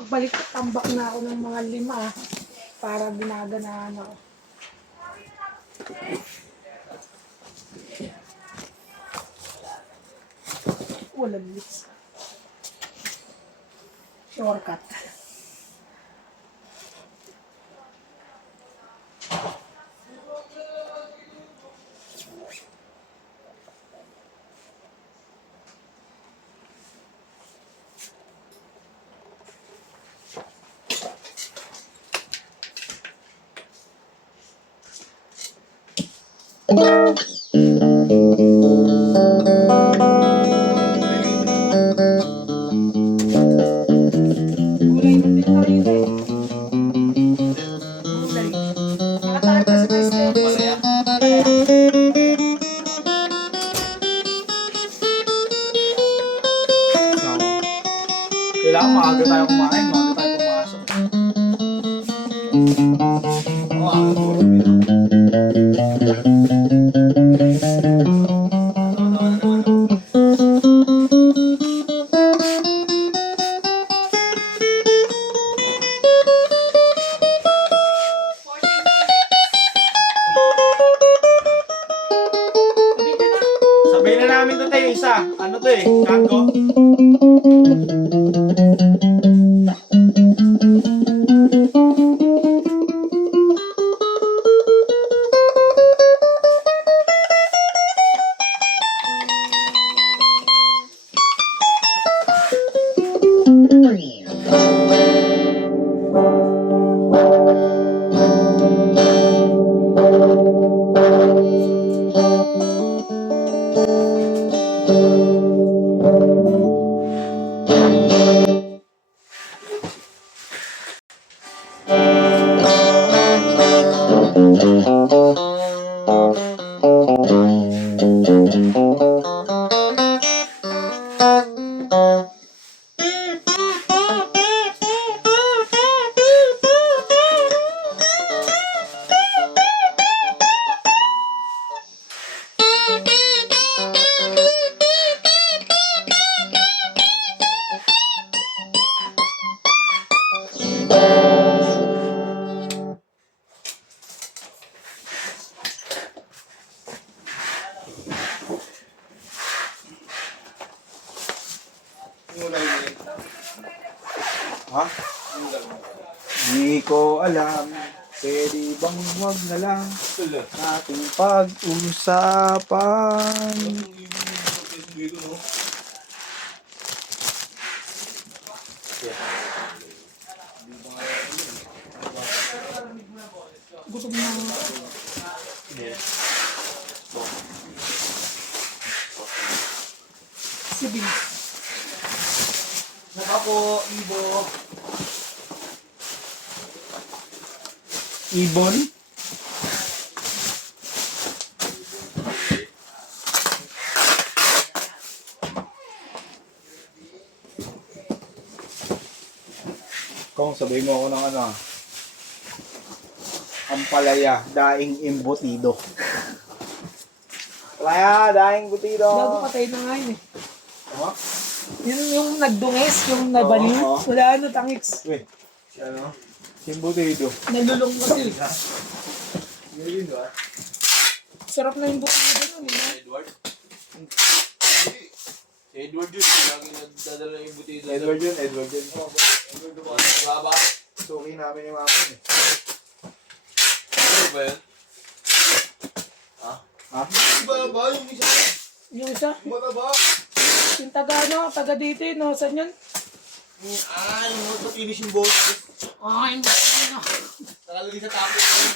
Pagbalik tambak na ako ng mga 5 para ginaganahan ako. Walang lips. Shortcut. Kailangan maaga tayo kumain, maaga tayo pumasok. Oo, aga tulog dito. Sabihin na namin to tayo isa. Ano to eh? Kango? Ha? Di ko alam. Pwede bang wag na lang ating pag-usapan? Gutom na ako. Sige. Ako, Ibo. Ibon? Kung sabihin mo ako ng ano, ampalaya, daing embutido. Palaya, daing embutido. Bago patay na nga yun eh. Ano? Yung nagdunges, yung nabaliw. Oo. Wala ano, tangiks. Wait, si ano? Si embutido. Nalulong kasi. Yun ba? Sarap na yung bukid nun eh. Edward? Si Edward yun, lagi nagdadala yung butido. Edward yun, Edward yun. Edward dumaan sa baba. Suki namin yung amin eh. Ano ba yun? Ha? Baba, yung isa. Yung isa, Mataba. yung taga ano, taga dito eh, no? Saan yun? Yung magpakinis yung boss. Ay, ano. Nakalagay sa tapo yun.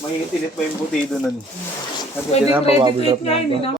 May init pa yung butido nun. Pwedeng ready to eat nga yun, eh, no?